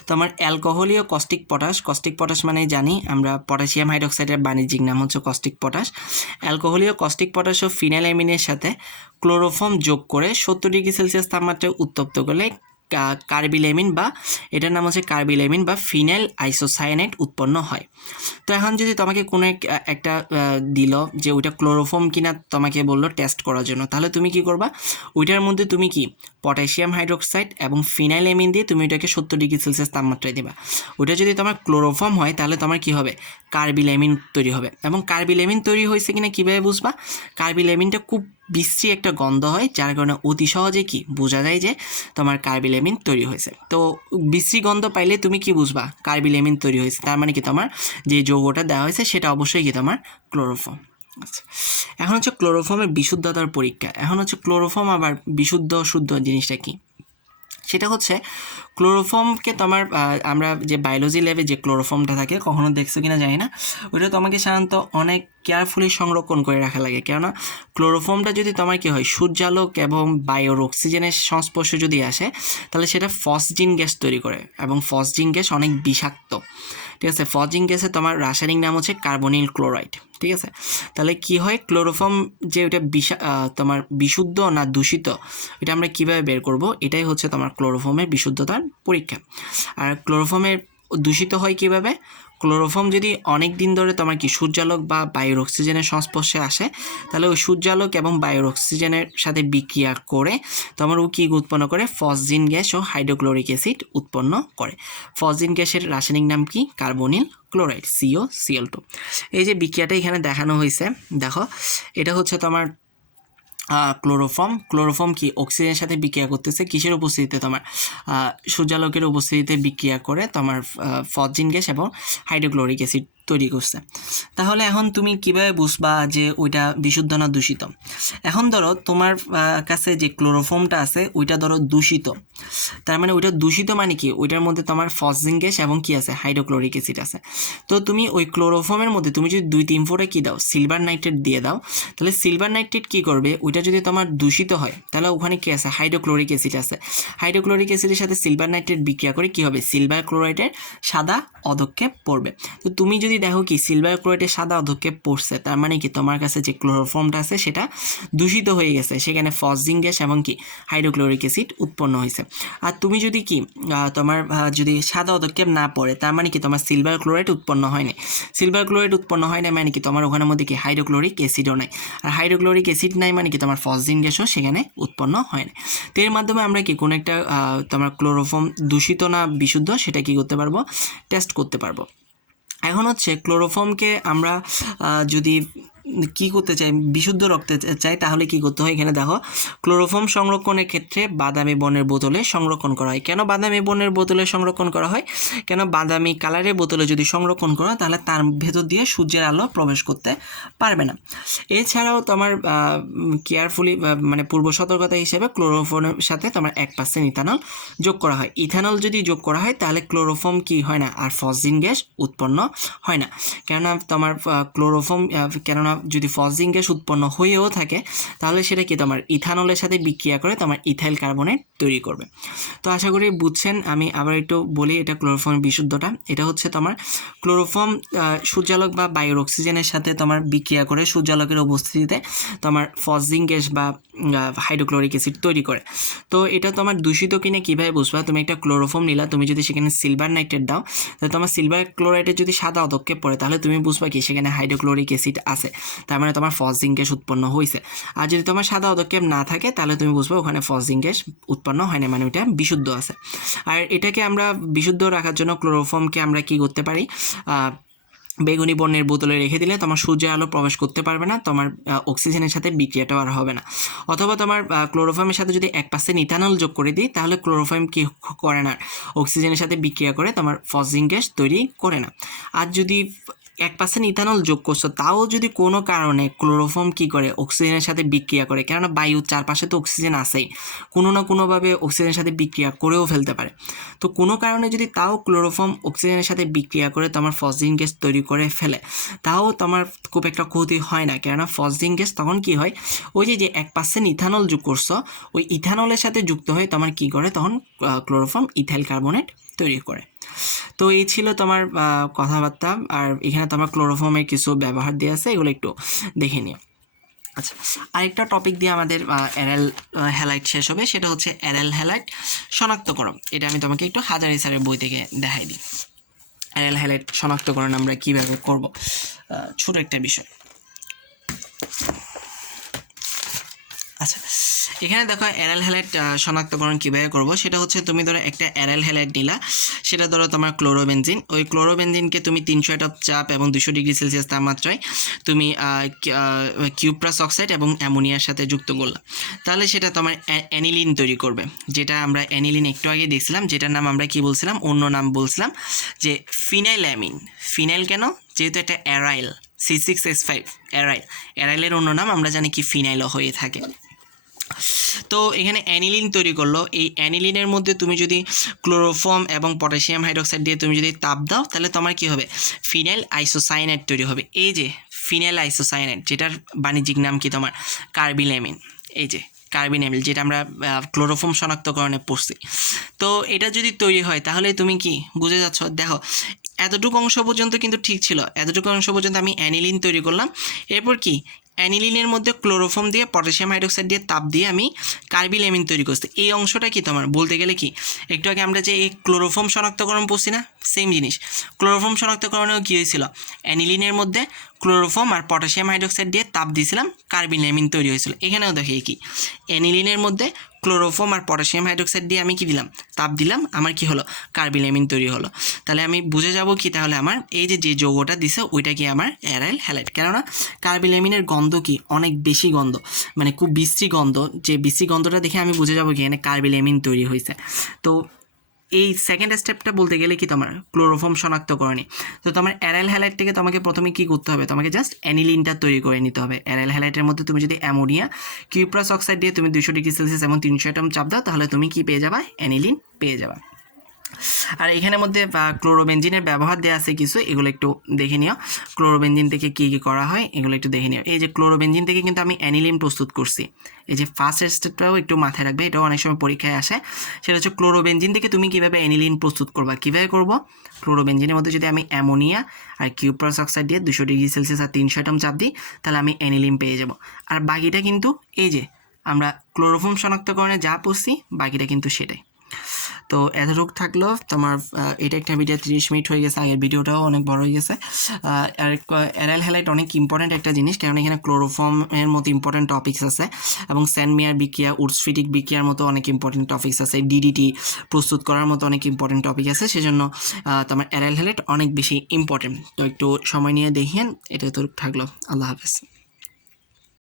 তোমার অ্যালকোহলীয় কস্টিক পটাশ, কস্টিক পটাশ মানে জানি আমরা পটাশিয়াম হাইড্রোক্সাইডের বাণিজ্যিক নাম হচ্ছে কস্টিক পটাশ। অ্যালকোহলীয় কস্টিক পটাশ ও ফিনাইল অ্যামিনের সাথে ক্লোরোফর্ম যোগ করে 70 ডিগ্রি সেলসিয়াস তাপমাত্রায় উত্তপ্ত করলে কার্বিলামিন বা এটার নাম হচ্ছে কার্বিলামিন বা ফিনাইল আইসোসায়ানাইড উৎপন্ন হয়। তো এখন যদি তোমাকে কোনো একটা দিল যে ওইটা ক্লোরোফর্ম কিনা, তোমাকে বললো টেস্ট করার জন্য, তাহলে তুমি কি করবা, ওইটার মধ্যে তুমি কি পটাশিয়াম হাইড্রোক্সাইড এবং ফিনাইল অ্যামিন দিয়ে তুমি ওইটাকে 70 ডিগ্রি সেলসিয়াস তাপমাত্রায় দেবা। ওইটা যদি তোমার ক্লোরোফর্ম হয়, তাহলে তোমার কি হবে, কার্বিলামিন তৈরি হবে। এবং কার্বিলামিন তৈরি হয়েছে কিনা কীভাবে বুঝবা, কার্বিলামিনটা খুব বিশ্রী একটা গন্ধ হয়, যার কারণে অতি সহজে কি বোঝা যায় যে তোমার কার্বিলামিন তৈরি হয়েছে। তো বিশ্রী গন্ধ পাইলে তুমি কি বুঝবা, কার্বিলামিন তৈরি হয়েছে, তার মানে কি তোমার যে যৌগটা দেওয়া হয়েছে সেটা অবশ্যই কি তোমার ক্লোরোফর্ম। আচ্ছা, এখন হচ্ছে ক্লোরোফর্মের বিশুদ্ধতার পরীক্ষা। এখন হচ্ছে ক্লোরোফর্ম আবার বিশুদ্ধ অশুদ্ধ জিনিসটা কি, সেটা হচ্ছে ক্লোরোফর্মকে তোমার আমরা যে বায়োলজি ল্যাবে যে ক্লোরোফর্মটা থাকে, কখনো দেখছো কিনা জানি না, ওইটা তোমাকে সাধারণত অনেক কেয়ারফুলি সংরক্ষণ করে রাখা লাগে, কেননা ক্লোরোফর্মটা যদি তোমার কী হয় সূর্যালোক এবং বায়ুর অক্সিজেনের সংস্পর্শে যদি আসে তাহলে সেটা ফসজিন গ্যাস তৈরি করে, এবং ফসজিন গ্যাস অনেক বিষাক্ত। ঠিক আছে, ফসজিন গ্যাসে তোমার রাসায়নিক নাম হচ্ছে কার্বনিল ক্লোরাইড। ঠিক আছে, তাহলে কি হয় ক্লোরোফর্ম যে ওটা তোমার বিশুদ্ধ না দূষিত এটা আমরা কীভাবে বের করব, এটাই হচ্ছে তোমার ক্লোরোফর্মের বিশুদ্ধতার পরীক্ষা। আর ক্লোরোফর্মের দূষিত হয় কীভাবে, ক্লোরোফর্ম যদি অনেক দিন ধরে তোমার কি সূর্যালোক বা বায়ুর অক্সিজেনের সংস্পর্শে আসে তাহলে ওই সূর্যালোক এবং বায়ুর অক্সিজেনের সাথে বিক্রিয়া করে তোমার ও কী উৎপন্ন করে, ফসজিন গ্যাস ও হাইড্রোক্লোরিক অ্যাসিড উৎপন্ন করে। ফসজিন গ্যাসের রাসায়নিক নাম কি, কার্বনিল ক্লোরাইড, COCl2। এই যে বিক্রিয়াটা এখানে দেখানো হয়েছে দেখো, এটা হচ্ছে তোমার ক্লোরোফর্ম কি অক্সিজেনের সাথে বিক্রিয়া করতেছে, কিসের উপস্থিতিতে, তোমার সূর্যালোকের উপস্থিতিতে বিক্রিয়া করে তোমার ফসজিন গ্যাস এবং হাইড্রোক্লোরিক অ্যাসিড তৈরি করছে। তাহলে এখন তুমি কিভাবে বুঝবা যে ওইটা বিশুদ্ধ না দূষিত? এখন ধরো তোমার কাছে যে ক্লোরোফর্মটা আছে ওইটা ধরো দূষিত, তার মানে ওইটা দূষিত মানে কি, ওইটার মধ্যে তোমার ফসজিন গ্যাস এবং কি আছে, হাইড্রোক্লোরিক অ্যাসিড আছে। তো তুমি ওই ক্লোরোফর্মের মধ্যে তুমি যদি 2-3 ফোঁটা কী দাও, সিলভার নাইট্রেট দিয়ে দাও, তাহলে সিলভার নাইট্রেট কী করবে, ওইটা যদি তোমার দূষিত হয় তাহলে ওখানে কী আছে, হাইড্রোক্লোরিক অ্যাসিড আছে। হাইড্রোক্লোরিক অ্যাসিডের সাথে সিলভার নাইট্রেট বিক্রিয়া করে কী হবে, সিলভার ক্লোরাইডের সাদা অধক্ষেপ পড়বে। তো তুমি যদি দেখো কি সিলভার ক্লোরাইডের সাদা অধক্ষেপ পড়ছে, তার মানে কি তোমার কাছে যে ক্লোরোফর্মটা আছে সেটা দূষিত হয়ে গেছে, সেখানে ফসজিন গ্যাস এবং কি হাইড্রোক্লোরিক অ্যাসিড উৎপন্ন হয়েছে। আর তুমি যদি কি তোমার যদি সাদা অধক্ষেপ না পড়ে তার মানে কি তোমার সিলভার ক্লোরাইড উৎপন্ন হয়নি। সিলভার ক্লোরাইড উৎপন্ন হয় না মানে কি তোমার ওখানের মধ্যে কি হাইড্রোক্লোরিক অ্যাসিডও নাই, আর হাইড্রোক্লোরিক অ্যাসিড নাই মানে কি তোমার ফসজিন গ্যাসও সেখানে উৎপন্ন হয় না। তো এর মাধ্যমে আমরা কি কোনো একটা তোমার ক্লোরোফর্ম দূষিত না বিশুদ্ধ সেটা কি করতে পারবো, টেস্ট করতে পারবো। এখন হচ্ছে ক্লোরোফর্মকে আমরা যদি কি করতে চাই, বিশুদ্ধ রাখতে চাই, তাহলে কি করতে হয়, এখানে দেখো ক্লোরোফর্ম সংরক্ষণের ক্ষেত্রে বাদামি বর্ণের বোতলে সংরক্ষণ করা হয়। কেন বাদামি বর্ণের বোতলে সংরক্ষণ করা হয়, কেন বাদামি কালারের বোতলে যদি সংরক্ষণ করা তাহলে তার ভেতর দিয়ে সূর্যের আলো প্রবেশ করতে পারবে না। এছাড়াও তোমার কেয়ারফুলি মানে পূর্ব সতর্কতা হিসেবে ক্লোরোফর্মের সাথে তোমার 1% ইথানল যোগ করা হয়। ইথানল যদি যোগ করা হয় তাহলে ক্লোরোফর্ম কি হয় না, আর ফসজিন গ্যাস উৎপন্ন হয় না। কেননা তোমার ক্লোরোফর্ম কেননা যদি ফসজিন গ্যাস উৎপন্ন হয়েও থাকে তাহলে সেটা কি তোমার ইথানলের সাথে বিক্রিয়া করে তোমার ইথাইল কার্বনেট তৈরি করবে। তো আশা করি বুঝছেন। আমি আবার একটু বলি এটা ক্লোরোফর্মের বিশুদ্ধটা, এটা হচ্ছে তোমার ক্লোরোফর্ম সূর্যালোক বা বায়ুর অক্সিজেনের সাথে তোমার বিক্রিয়া করে সূর্যালোকের উপস্থিতিতে তোমার ফসজিন গ্যাস বা হাইড্রোক্লোরিক অ্যাসিড তৈরি করে। তো এটা তোমার দূষিত কিনা কীভাবে বুঝবা, তুমি একটা ক্লোরোফর্ম নিলা, তুমি যদি সেখানে সিলভার নাইট্রেট দাও তাহলে তোমার সিলভার ক্লোরাইডের যদি সাদা অধক্ষেপ পড়ে তাহলে তুমি বুঝবা কি সেখানে হাইড্রোক্লোরিক অ্যাসিড আছে, তার মানে তোমার ফসজিন গ্যাস উৎপন্ন হয়েছে। আর যদি তোমার সাদা অধক্ষেপ না থাকে তাহলে তুমি বুঝবে ওখানে ফসজিন গ্যাস উৎপন্ন হয় না, মানে ওইটা বিশুদ্ধ আছে। আর এটাকে আমরা বিশুদ্ধ রাখার জন্য ক্লোরোফর্মকে আমরা কি করতে পারি, বেগুনি বর্ণের বোতলে রেখে দিলে তোমার সূর্যের আলো প্রবেশ করতে পারবে না, তোমার অক্সিজেনের সাথে বিক্রিয়াটাও আর হবে না। অথবা তোমার ক্লোরোফর্মের সাথে যদি 1% ইথানল যোগ করে দিই তাহলে ক্লোরোফর্ম কি করে না, অক্সিজেনের সাথে বিক্রিয়া করে তোমার ফসজিন গ্যাস তৈরি করে না। আর যদি 1% ইথানল যোগ করছো তাও যদি কোনো কারণে ক্লোরোফর্ম কি করে, অক্সিজেনের সাথে বিক্রিয়া করে, কেননা বায়ুর চারপাশে তো অক্সিজেন আছেই, কোনো না কোনোভাবে অক্সিজেনের সাথে বিক্রিয়া করেও ফেলতে পারে। তো কোনো কারণে যদি তাও ক্লোরোফর্ম অক্সিজেনের সাথে বিক্রিয়া করে তোমার ফসজিন গ্যাস তৈরি করে ফেলে তাও তোমার খুব একটা ক্ষতি হয় না, কেননা ফসজিন গ্যাস তখন কি হয়, ওই যে 1% ইথানল যোগ করছো ওই ইথানলের সাথে যুক্ত হয়ে তোমার কি করে, তখন ক্লোরোফর্ম ইথাইল কার্বনেট তৈরি করে। তো এই ছিল তোমার কথাবার্তা। আর এখানে তোমার ক্লোরোফর্মের কিছু ব্যবহার দিয়ে আছে, এগুলো একটু দেখে নিও। আচ্ছা, আরেকটা টপিক দিয়ে আমাদের অ্যারাল হ্যালাইট শেষ হবে, সেটা হচ্ছে অ্যারাল হ্যালাইট শনাক্তকরণ। এটা আমি তোমাকে একটু হাজারি স্যারের বই থেকে দেখাই দিই। অ্যারাল হ্যালাইট শনাক্তকরণ আমরা কীভাবে করব, ছোট একটা বিষয়। আচ্ছা, এখানে দেখো অ্যারাল হ্যালাইট শনাক্তকরণ কীভাবে করবো, সেটা হচ্ছে তুমি ধরো একটা অ্যারাল হ্যালাইট নিলা, সেটা ধরো তোমার ক্লোরোবেনজিন, ওই ক্লোরোবেনজিনকে তুমি 300 অ্যাটম চাপ এবং 200 ডিগ্রি সেলসিয়াস তাপমাত্রায় তুমি কিউপ্রাস অক্সাইড এবং অ্যামোনিয়ার সাথে যুক্ত করলাম, তাহলে সেটা তোমার অ্যানিলিন তৈরি করবে। যেটা আমরা অ্যানিলিন একটু আগে দেখছিলাম, যেটার নাম আমরা কি বলছিলাম, অন্য নাম বলছিলাম যে ফিনাইলামিন। ফিনাইল কেন, যেহেতু একটা অ্যারাইল, C6H5 অ্যারাইলের অন্য নাম আমরা জানি কি ফিনাইলও হয়ে থাকে। তো এখানে অ্যানিলিন তৈরি করলো, এই অ্যানিলিনের মধ্যে তুমি যদি ক্লোরোফর্ম এবং পটাশিয়াম হাইড্রোক্সাইড দিয়ে তুমি যদি তাপ দাও তাহলে তোমার কি হবে, ফিনাইল আইসোসায়ানাইড তৈরি হবে। এই যে ফিনাইল আইসোসায়ানাইড, যেটার বাণিজ্যিক নাম কি তোমার কার্বিলেমিন। এই যে কার্বিনেমিল, যেটা আমরা ক্লোরোফর্ম শনাক্তকরণে পড়ছি। তো এটা যদি তৈরি হয় তাহলে তুমি কি বুঝে যাচ্ছ? দেখো এতটুকু অংশ পর্যন্ত কিন্তু ঠিক ছিল, এতটুকু অংশ পর্যন্ত আমি অ্যানিলিন তৈরি করলাম। এরপর কি অ্যানিলিনের মধ্যে ক্লোরোফর্ম দিয়ে পটাশিয়াম হাইড্রোক্সাইড দিয়ে তাপ দিয়ে আমি কার্বিলেমিন তৈরি করছি। এই অংশটা কি তোমার বলতে গেলে কি একটু আগে আমরা যে এই ক্লোরোফর্ম শনাক্তকরণ পড়ছি না, সেম জিনিস। ক্লোরোফর্ম শনাক্তকরণেও কী হয়েছিল, অ্যানিলিনের মধ্যে ক্লোরোফর্ম আর পটাশিয়াম হাইড্রোক্সাইড দিয়ে তাপ দিয়েছিলাম, কার্বিলেমিন তৈরি হয়েছিল। এখানেও দেখি কি অ্যানিলিনের মধ্যে ক্লোরোফর্ম আর পটাশিয়াম হাইড্রোক্সাইড দিয়ে আমি কি দিলাম, তাপ দিলাম, আমার কি হলো, কার্বিলেমিন তৈরি হলো। তাহলে আমি বুঝে যাব কি, তাহলে আমার এই যে যে যৌগটা দিছে ওইটা কি আমার অ্যারাইল হ্যালাইড। কেননা কার্বিলেমিনের গন্ধ কি অনেক বেশি গন্ধ, মানে খুব বিশ্রী গন্ধ, যে বিশ্রী গন্ধটা দেখে আমি বুঝে যাবো কি এখানে কার্বিলেমিন তৈরি হয়েছে। তো এই সেকেন্ড স্টেপটা বলতে গেলে কি তোমার ক্লোরোফর্ম শনাক্তকরণী। তো তোমার অ্যারাইল হ্যালাইড থেকে তোমাকে প্রথমে কি করতে হবে, তোমাকে জাস্ট অ্যানিলিনটা তৈরি করে নিতে হবে। অ্যারাইল হ্যালাইডের মধ্যে তুমি যদি অ্যামোনিয়া কিউপ্রাস অক্সাইড দিয়ে তুমি 200 ডিগ্রি সেলসিয়াস এবং 300 অ্যাটম চাপ দাও, তাহলে তুমি কি পেয়ে যাবা, অ্যানিলিন পেয়ে যাবা। আর এখানের মধ্যে ক্লোরোবেনজিনের ব্যবহার দেওয়া আছে কিছু, এগুলো একটু দেখে নিও। ক্লোরোবেনজিন থেকে কী কী করা হয় এগুলো একটু দেখে নিও। এই যে ক্লোরোবেনজিন থেকে কিন্তু আমি অ্যানিলিন প্রস্তুত করছি। এই যে ফার্স্ট স্টেপটাও একটু মাথায় রাখবে, এটাও অনেক সময় পরীক্ষায় আসে। সেটা হচ্ছে ক্লোরোবেনজিন থেকে তুমি কীভাবে অ্যানিলিন প্রস্তুত করবা, কীভাবে করবো। ক্লোরোবেনজিনের মধ্যে যদি আমি অ্যামোনিয়া আর কিউপ্রাস অক্সাইড দিয়ে 200 ডিগ্রি সেলসিয়াস আর 300 অ্যাটম চাপ দিই, তাহলে আমি অ্যানিলিন পেয়ে যাব। আর বাকিটা কিন্তু এই যে আমরা ক্লোরোফর্ম শনাক্তকরণে যা পড়ছি বাকিটা কিন্তু সেটাই। তো এতটুকু থাকলো তোমার। এটা একটা ভিডিও 30 মিনিট হয়ে গেছে, আগের ভিডিওটাও অনেক বড় হয়ে গেছে। আর অ্যারাইল হ্যালাইড অনেক ইম্পর্ট্যান্ট একটা জিনিস, কারণ এখানে ক্লোরোফর্মের মতো ইম্পর্ট্যান্ট টপিক্স আছে, এবং স্যানমিয়ার বিক্রিয়া, উডসফিটিক বিক্রিয়ার মতো অনেক ইম্পর্ট্যান্ট টপিক্স আছে, ডিডিটি প্রস্তুত করার মতো অনেক ইম্পর্ট্যান্ট টপিক আছে। সেজন্য তোমার অ্যারাইল হ্যালাইড অনেক বেশি ইম্পর্ট্যান্ট। তো একটু সময় নিয়ে দেখিয়েন। এটা তো থাকলো। আল্লাহ হাফেজ।